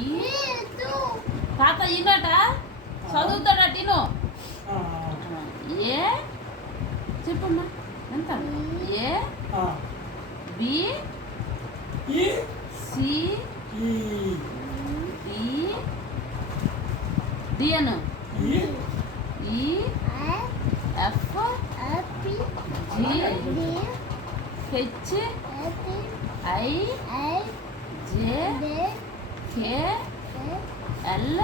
ఈ తాత ఈనట చదువుతాడట తిను. ఏ చెప్పమ్మా ఎంత? A B C D D అను E F G H I J K L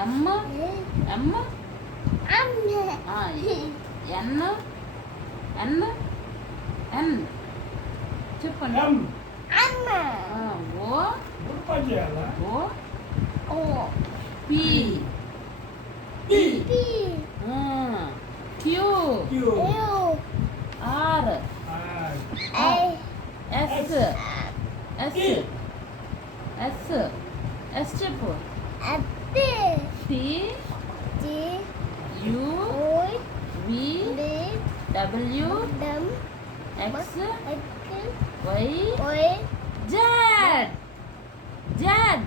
M M N N N చెప్పండి. O P Q R S S S S చెప్పు. T U V W X Y Z Z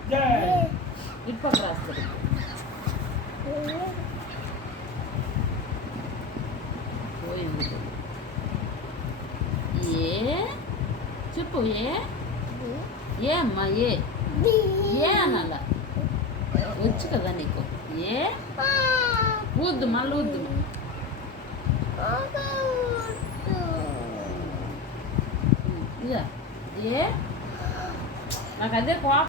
ఇప్పటి రాస్తారు. ఏ చెప్పు. ఏ అమ్మా ఏ అనాల వచ్చు కదా నీకు. ఏ ఊద్దు మళ్ళీ ఊద్దు. ఇక ఏ నాకు అదే కోపం.